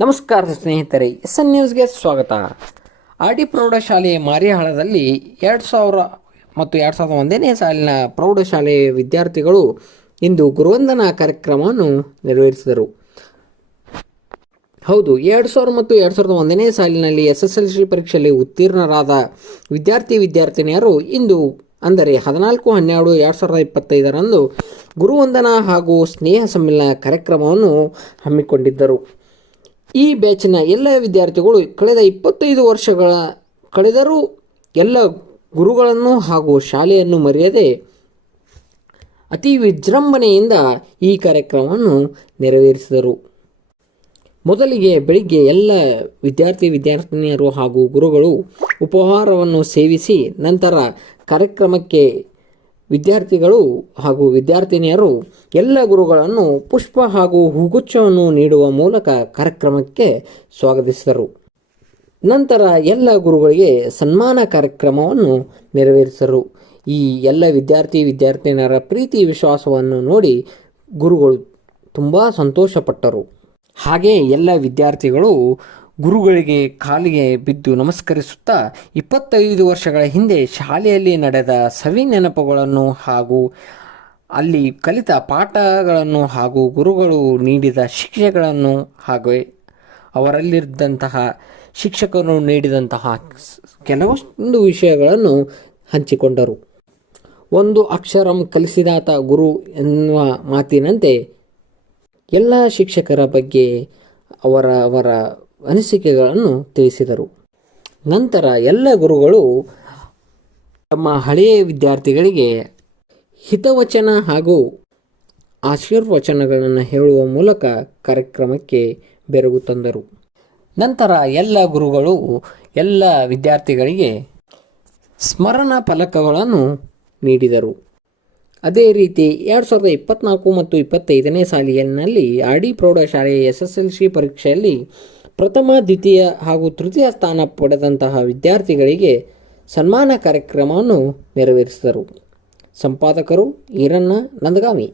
ನಮಸ್ಕಾರ ಸ್ನೇಹಿತರೆ, SN ನ್ಯೂಸ್ಗೆ ಸ್ವಾಗತ. ಆರ್ಡಿ ಪ್ರೌಢಶಾಲೆ ಮಾರಿಹಾಳದಲ್ಲಿ 2000 ಮತ್ತು 2001ನೇ ಸಾಲಿನ ಪ್ರೌಢಶಾಲೆ ವಿದ್ಯಾರ್ಥಿಗಳು ಇಂದು ಗುರುವಂದನಾ ಕಾರ್ಯಕ್ರಮವನ್ನು ನೆರವೇರಿಸಿದರು. ಹೌದು, 2000 ಮತ್ತು 2001ನೇ ಸಾಲಿನಲ್ಲಿ SSLC ಪರೀಕ್ಷೆಯಲ್ಲಿ ಉತ್ತೀರ್ಣರಾದ ವಿದ್ಯಾರ್ಥಿನಿಯರು ಇಂದು ಅಂದರೆ 14/12/2025ರಂದು ಗುರುವಂದನಾ ಹಾಗೂ ಸ್ನೇಹ ಸಮ್ಮೇಳನ ಕಾರ್ಯಕ್ರಮವನ್ನು ಹಮ್ಮಿಕೊಂಡಿದ್ದರು. ಈ ಬ್ಯಾಚಿನ ಎಲ್ಲ ವಿದ್ಯಾರ್ಥಿಗಳು ಕಳೆದ 25 ವರ್ಷಗಳ ಕಳೆದರೂ ಎಲ್ಲ ಗುರುಗಳನ್ನು ಹಾಗೂ ಶಾಲೆಯನ್ನು ಮರೆಯದೆ ಅತಿ ವಿಜೃಂಭಣೆಯಿಂದ ಈ ಕಾರ್ಯಕ್ರಮವನ್ನು ನೆರವೇರಿಸಿದರು. ಮೊದಲಿಗೆ ಬೆಳಿಗ್ಗೆ ಎಲ್ಲ ವಿದ್ಯಾರ್ಥಿನಿಯರು ಹಾಗೂ ಗುರುಗಳು ಉಪಹಾರವನ್ನು ಸೇವಿಸಿ ನಂತರ ಕಾರ್ಯಕ್ರಮಕ್ಕೆ ವಿದ್ಯಾರ್ಥಿಗಳು ಹಾಗೂ ವಿದ್ಯಾರ್ಥಿನಿಯರು ಎಲ್ಲ ಗುರುಗಳನ್ನು ಪುಷ್ಪ ಹಾಗೂ ಹೂಗುಚ್ಛವನ್ನು ನೀಡುವ ಮೂಲಕ ಕಾರ್ಯಕ್ರಮಕ್ಕೆ ಸ್ವಾಗತಿಸಿದರು. ನಂತರ ಎಲ್ಲ ಗುರುಗಳಿಗೆ ಸನ್ಮಾನ ಕಾರ್ಯಕ್ರಮವನ್ನು ನೆರವೇರಿಸಿದರು. ಈ ಎಲ್ಲ ವಿದ್ಯಾರ್ಥಿನಿಯರ ಪ್ರೀತಿ ವಿಶ್ವಾಸವನ್ನು ನೋಡಿ ಗುರುಗಳು ತುಂಬ ಸಂತೋಷಪಟ್ಟರು. ಹಾಗೆ ಎಲ್ಲ ವಿದ್ಯಾರ್ಥಿಗಳು ಗುರುಗಳಿಗೆ ಕಾಲಿಗೆ ಬಿದ್ದು ನಮಸ್ಕರಿಸುತ್ತಾ 25 ವರ್ಷಗಳ ಹಿಂದೆ ಶಾಲೆಯಲ್ಲಿ ನಡೆದ ಸವಿ ನೆನಪುಗಳನ್ನು ಹಾಗೂ ಅಲ್ಲಿ ಕಲಿತ ಪಾಠಗಳನ್ನು ಹಾಗೂ ಗುರುಗಳು ನೀಡಿದ ಶಿಕ್ಷೆಗಳನ್ನು ಹಾಗೂ ಅವರಲ್ಲಿದ್ದಂತಹ ಶಿಕ್ಷಕರು ನೀಡಿದಂತಹ ಕೆಲವೊಂದು ವಿಷಯಗಳನ್ನು ಹಂಚಿಕೊಂಡರು. ಒಂದು ಅಕ್ಷರಂ ಕಲಿಸಿದಾತ ಗುರು ಎನ್ನುವ ಮಾತಿನಂತೆ ಎಲ್ಲ ಶಿಕ್ಷಕರ ಬಗ್ಗೆ ಅವರ ಅನಿಸಿಕೆಗಳನ್ನು ತಿಳಿಸಿದರು. ನಂತರ ಎಲ್ಲ ಗುರುಗಳು ತಮ್ಮ ಹಳೆಯ ವಿದ್ಯಾರ್ಥಿಗಳಿಗೆ ಹಿತವಚನ ಹಾಗೂ ಆಶೀರ್ವಚನಗಳನ್ನು ಹೇಳುವ ಮೂಲಕ ಕಾರ್ಯಕ್ರಮಕ್ಕೆ ಬೆರಗು ತಂದರು. ನಂತರ ಎಲ್ಲ ಗುರುಗಳು ಎಲ್ಲ ವಿದ್ಯಾರ್ಥಿಗಳಿಗೆ ಸ್ಮರಣ ಫಲಕಗಳನ್ನು ನೀಡಿದರು. ಅದೇ ರೀತಿ 2024 ಮತ್ತು 25ನೇ ಸಾಲಿನಲ್ಲಿ ಆರ್ಡಿ ಪ್ರೌಢಶಾಲೆಯ SSLC ಪರೀಕ್ಷೆಯಲ್ಲಿ ಪ್ರಥಮ, ದ್ವಿತೀಯ ಹಾಗೂ ತೃತೀಯ ಸ್ಥಾನ ಪಡೆದಂತಹ ವಿದ್ಯಾರ್ಥಿಗಳಿಗೆ ಸನ್ಮಾನ ಕಾರ್ಯಕ್ರಮವನ್ನು ನೆರವೇರಿಸಿದರು. ಸಂಪಾದಕರು ಈರಣ್ಣ ನಂದಗಾಮಿ.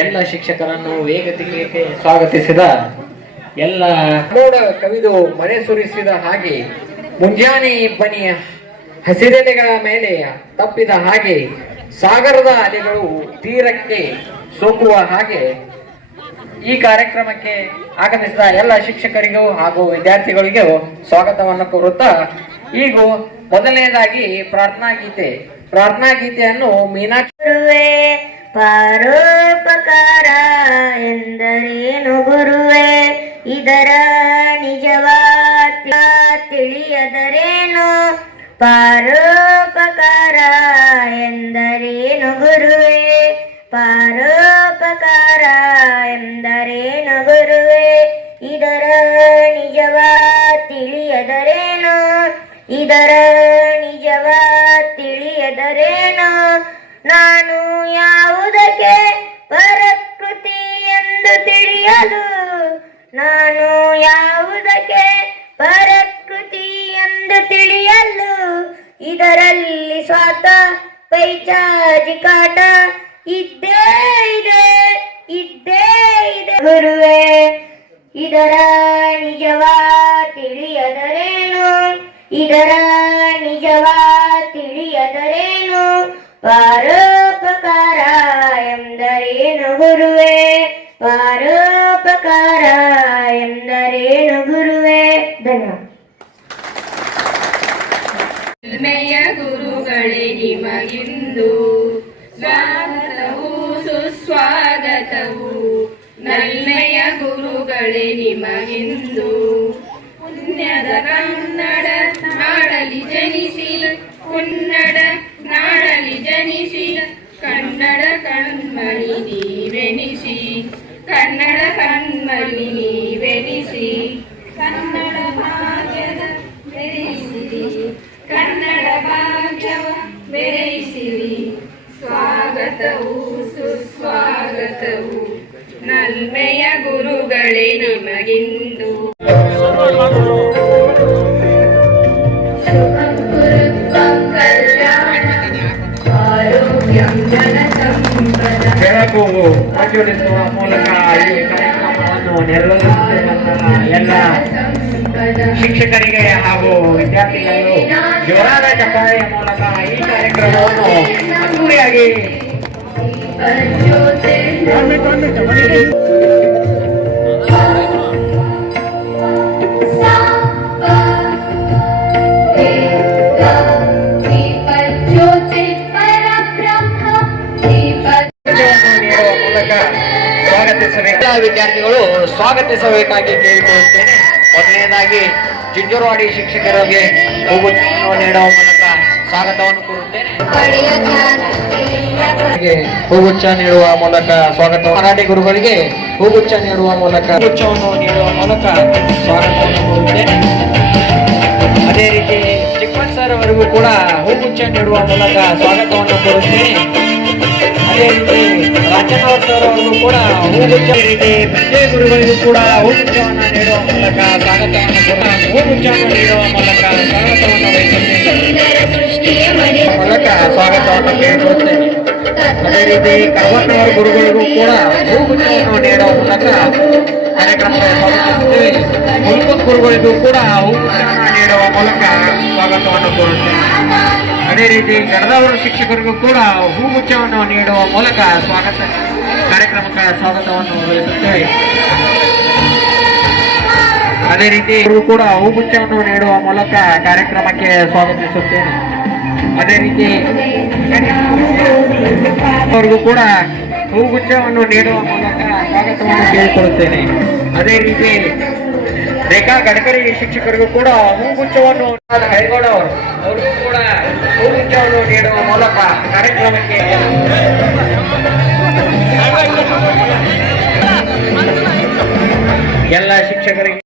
ಎಲ್ಲ ಶಿಕ್ಷಕರನ್ನು ವೇದಿಕೆಗೆ ಸ್ವಾಗತಿಸಿದ ಎಲ್ಲ ಮೋಡ ಕವಿದು ಮನೆ ಸುರಿಸಿದ ಹಾಗೆ ಮುಂಜಾನೆ ಬನಿಯ ಹಸಿರೆಲೆಗಳ ಮೇಲೆ ತಪ್ಪಿದ ಹಾಗೆ ಸಾಗರದ ಅಲೆಗಳು ತೀರಕ್ಕೆ ಸೋಕುವ ಹಾಗೆ ಈ ಕಾರ್ಯಕ್ರಮಕ್ಕೆ ಆಗಮಿಸಿದ ಎಲ್ಲ ಶಿಕ್ಷಕರಿಗೂ ಹಾಗೂ ವಿದ್ಯಾರ್ಥಿಗಳಿಗೂ ಸ್ವಾಗತವನ್ನು ಕೋರುತ್ತಾ ಈಗ ಮೊದಲನೇದಾಗಿ ಪ್ರಾರ್ಥನಾ ಗೀತೆಯನ್ನು ಮೀನಾಕ್ಷಿ. ಪರೋಪಕಾರ ಎಂದರೇನು ಗುರುವೇ, ಇದರ ನಿಜವಾದ ತಿಳಿಯದರೇನು? ಪರೋಪಕಾರ ಎಂದರೇನು ಗುರುವೇ, ಪರೋಪಕಾರ ಎಂದರೇನು ಗುರುವೇ, ಇದರ ನಿಜವಾದ ತಿಳಿಯದರೇನು? ಇದರ ನಿಜವಾದ ತಿಳಿಯದರೇನು? ನಾನು ಯಾವುದಕ್ಕೆ ಪರಕೃತಿ ಎಂದು ತಿಳಿಯಲು, ನಾನು ಯಾವುದಕ್ಕೆ ಪರಕೃತಿ ಎಂದು ತಿಳಿಯಲು, ಇದರಲ್ಲಿ ಸ್ವಾರ್ಥ ಪೈಚಾಚಿಕಾಟ ಇದ್ದೇ ಇದೆ ಗುರುವೇ, ಇದರ ನಿಜ ನಿಜವ ತಿಳಿಯದರೇನು ಇದರ ನಿಜವ ತಿಳಿಯದರೇನು ಪರೋಪಕಾರ ಎಂದರೇನು ಗುರುವೇ ಪರೋಪಕಾರ ಎಂದರೇನು ಗುರುವೇ ಧನ್ಯವಾದ ನಲ್ಮೆಯ ಗುರುಗಳೇ ನಿಮಗಿಂದು ಸ್ವಾಗತವು ಸುಸ್ವಾಗತವು ನಲ್ಮೆಯ ಗುರುಗಳೇ ನಿಮಗಿಂದು ಪುಣ್ಯದ ಕನ್ನಡ ನಾಡಲಿ ಜನಿಸಿ ಕನ್ನಡ ನಾಡಲಿ ಜನಿಸಿ ಕನ್ನಡ ಕಣ್ಮಣಿ ನೀವೆನಿಸಿ ಕನ್ನಡ ಕಣ್ಮಣಿ ನೀವೆನಿಸಿ ಕನ್ನಡ ಭಾಗ್ಯದ ಬೆರೆಸಿರಿ ಕನ್ನಡ ಭಾಗ್ಯವ ಬೆರೆಸಿರಿ ಸ್ವಾಗತವು ಸುಸ್ವಾಗತವು ನಲ್ಮೆಯ ಗುರುಗಳೇ ನಿಮಗಿಂದು ಶುಭಂ ಕುರುತ್ವಂ ಕಲ್ಯಾಣಂ ಆರೋಗ್ಯಂ ಧನಸಂಪದಂ ಬೆಳಕು ಪ್ರಜ್ವಲಿಸುವ ಮೂಲಕ ಈ ಕಾರ್ಯಕ್ರಮವನ್ನು ನೆರವೇರಿಸುತ್ತಿರುವಂತಹ ಎಲ್ಲ ಶಿಕ್ಷಕರಿಗೆ ಹಾಗೂ ವಿದ್ಯಾರ್ಥಿಗಳು ಜೋರಾದ ಚಪ್ಪಾಳೆಯ ಮೂಲಕ ಈ ಕಾರ್ಯಕ್ರಮವನ್ನು ಅದ್ದೂರಿಯಾಗಿ ನೀಡುವ ಮೂಲಕ ಸ್ವಾಗತಿಸಬೇಕು. ಎಲ್ಲ ವಿದ್ಯಾರ್ಥಿಗಳು ಸ್ವಾಗತಿಸಬೇಕಾಗಿ ಕೇಳಿಕೊಳ್ಳುತ್ತೇನೆ. ಮೊದಲನೇದಾಗಿ ಜಿಂಜರವಾಡಿ ಶಿಕ್ಷಕರಿಗೆ ಹೂಗುಚ್ಛವನ್ನು ನೀಡುವ ಮೂಲಕ ಸ್ವಾಗತವನ್ನು ಕೋರುತ್ತೇನೆ. ಹೂಗುಚ್ಛ ನೀಡುವ ಮೂಲಕ ಸ್ವಾಗತ. ಮರಾಠಿ ಗುರುಗಳಿಗೆ ಹೂಗುಚ್ಛ ನೀಡುವ ಮೂಲಕ ಹೂಗುಚ್ಛವನ್ನು ನೀಡುವ ಮೂಲಕ ಸ್ವಾಗತವನ್ನು ಕೋರುತ್ತೇನೆ. ಅದೇ ರೀತಿ ಚಿಕ್ಕಮನ್ ಸರ್ ಅವರಿಗೂ ಕೂಡ ಹೂಗುಚ್ಛ ನೀಡುವ ಮೂಲಕ ಸ್ವಾಗತವನ್ನು ಕೋರುತ್ತೇನೆ. ಅದೇ ರೀತಿ ರಾಜನವರ್ ಸರ್ ಅವರಿಗೂ ಕೂಡ ಹೂಗುಚ್ಛ ರೀತಿ ಪ್ರತ್ಯೇಕ ಗುರುಗಳಿಗೂ ಕೂಡ ಹೂಗುಚ್ಛವನ್ನು ನೀಡುವ ಮೂಲಕ ಸ್ವಾಗತವನ್ನು ಹೂಗುಚ್ಛವನ್ನು ನೀಡುವ ಮೂಲಕ ಸ್ವಾಗತವನ್ನು ಮೂಲಕ ಸ್ವಾಗತವನ್ನು ಕೇಳಿಕೊಳ್ಳುತ್ತೇನೆ. ಅದೇ ರೀತಿ ಕರ್ವಣ್ಣವರ ಗುರುಗಳಿಗೂ ಕೂಡ ಹೂಗುಚ್ಛವನ್ನು ನೀಡುವ ಮೂಲಕ ಕಾರ್ಯಕ್ರಮಕ್ಕೆ ಸ್ವಾಗತಿಸುತ್ತೇವೆ. ಮುಲ್ಕುಂದ್ ಗುರುಗಳಿಗೂ ಕೂಡ ಹೂಗುಚ್ಛವನ್ನು ನೀಡುವ ಮೂಲಕ ಸ್ವಾಗತವನ್ನು ಕೋರುತ್ತೇನೆ. ಅದೇ ರೀತಿ ಗಡದವರ ಶಿಕ್ಷಕರಿಗೂ ಕೂಡ ಹೂಗುಚ್ಛವನ್ನು ನೀಡುವ ಮೂಲಕ ಕಾರ್ಯಕ್ರಮಕ್ಕೆ ಸ್ವಾಗತವನ್ನು ವಹಿಸುತ್ತೇವೆ. ಅದೇ ರೀತಿ ಇವರು ಕೂಡ ಹೂಗುಚ್ಛವನ್ನು ನೀಡುವ ಮೂಲಕ ಕಾರ್ಯಕ್ರಮಕ್ಕೆ ಸ್ವಾಗತಿಸುತ್ತೇನೆ. ಅದೇ ರೀತಿ ಅವರಿಗೂ ಕೂಡ ಹೂಗುಚ್ಛವನ್ನು ನೀಡುವ ಮೂಲಕ ಸ್ವಾಗತವನ್ನು ಕೇಳಿಕೊಳ್ಳುತ್ತೇನೆ. ಅದೇ ರೀತಿ ರೇಖಾ ಗಡ್ಕರಿ ಶಿಕ್ಷಕರಿಗೂ ಕೂಡ ಹೂಗುಚ್ಛವನ್ನು ಹೈಗೌಡ ಅವರಿಗೂ ಕೂಡ ಹೂಗುಚ್ಛವನ್ನು ನೀಡುವ ಮೂಲಕ ಕಾರ್ಯಕ್ರಮಕ್ಕೆ ಎಲ್ಲ ಶಿಕ್ಷಕರಿಗೆ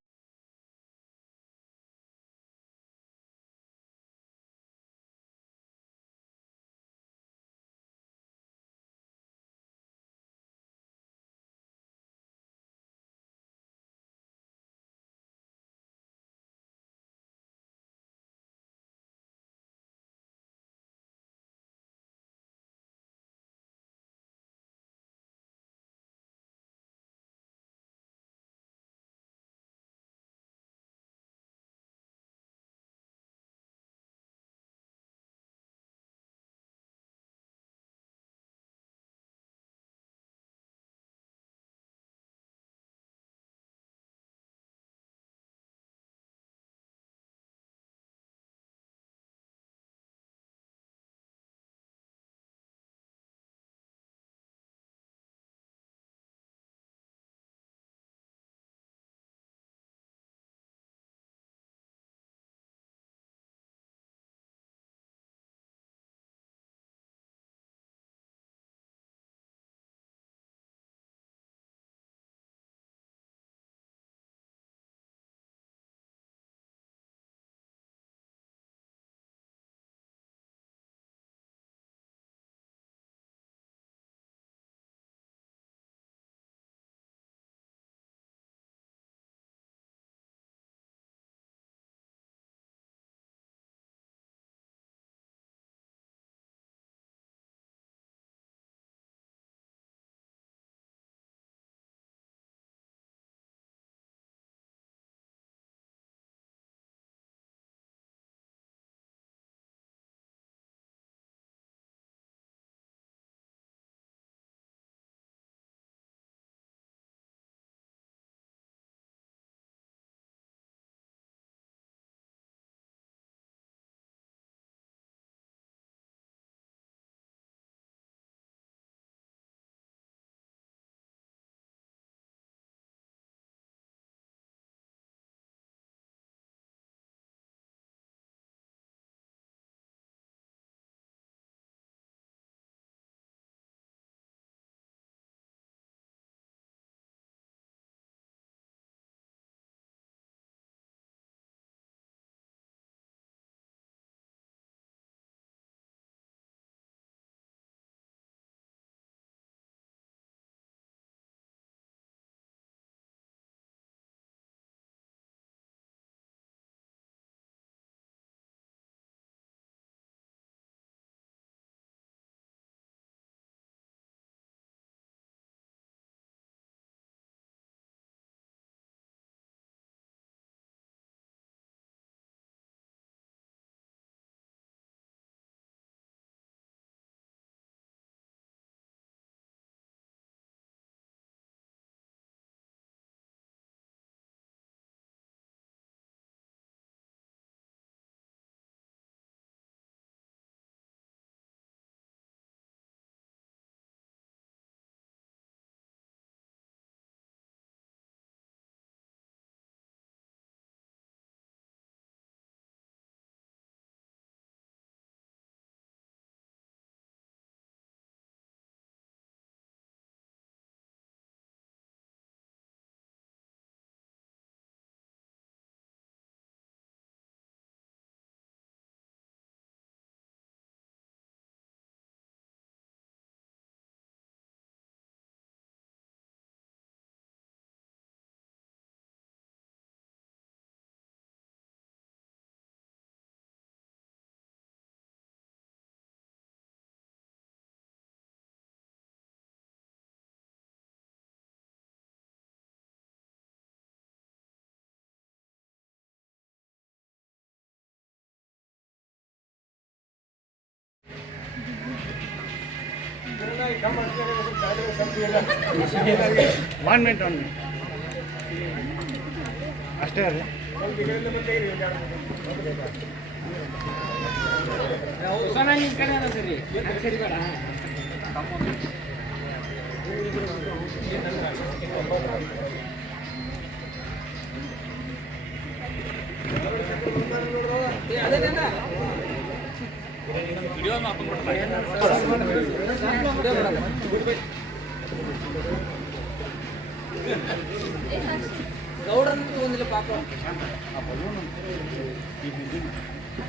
ಅಷ್ಟೇ ಅಲ್ಲ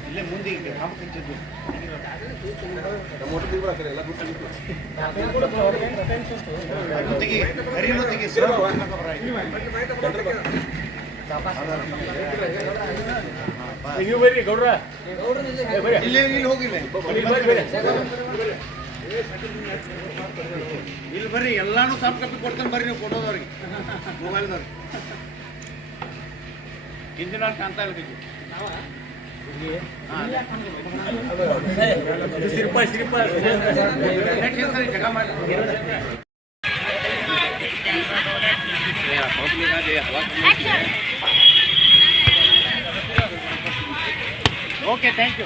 ಇಲ್ಲೇ ಮುಂದೆ ನೀವು ಬರ್ರಿ ಗೌಡ್ರ ಇಲ್ಲಿ ಹೋಗಿಲ್ಲ ಇಲ್ಲಿ ಬರ್ರಿ ಎಲ್ಲಾನು ಸಾಫ್ಟ್ ಕಾಪಿ ಕೊಡ್ತಾನೆ ಬರ್ರಿ ನೀವು ಫೋಟೋದವ್ರಿಗೆ ಮೊಬೈಲ್ದವ್ರಿಗೆ ಹಿಂದಿನ ಕಾಣ್ತಾ ಇಲ್ಲ ಸಿರಿಪ ಜಗ ಮಾಡಿ ಓಕೆ ಥ್ಯಾಂಕ್ ಯು